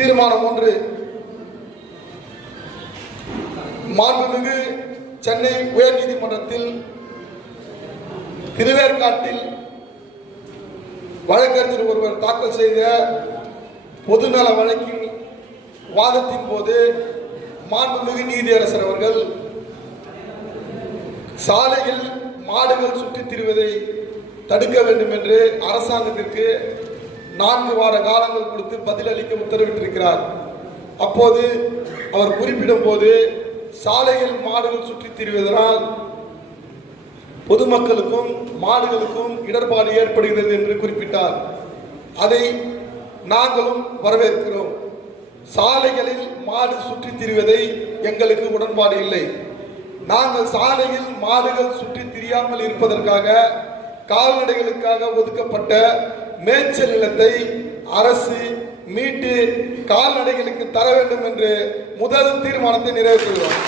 தீர்மானம் ஒன்று, மாண்புமிகு சென்னை உயர்நீதிமன்றத்தில் திருவேற்காட்டில் வழக்கறிஞர் ஒருவர் தாக்கல் செய்த பொதுநல வழக்கின் வாதத்தின் போது மாண்புமிகு நீதியரசர் அவர்கள் சாலையில் மாடுகள் சுற்றித் திரிவதை தடுக்க வேண்டும் என்று அரசாங்கத்திற்கு 4 வார காலங்கள் கொடுத்து பதிலளிக்க உத்தரவிட்டிருக்கிறார். அப்போது அவர் குறிப்பிடும் போது சாலையில் மாடுகள் சுற்றித் திரிவதனால் பொதுமக்களுக்கும் மாடுகளுக்கும் இடர்பாடு ஏற்படுகிறது என்று குறிப்பிட்டார். அதை நாங்களும் வரவேற்கிறோம். சாலைகளில் மாடு சுற்றித் திரிவதை எங்களுக்கு உடன்பாடு இல்லை. நாங்கள் சாலையில் மாடுகள் சுற்றித் திரியாமல் இருப்பதற்காக கால்நடைகளுக்காக ஒதுக்கப்பட்ட மேய்ச்சல் நிலத்தை அரசு மீட்டு கால்நடைகளுக்கு தர வேண்டும் என்று முதல் தீர்மானத்தை நிறைவேற்றுகிறோம்.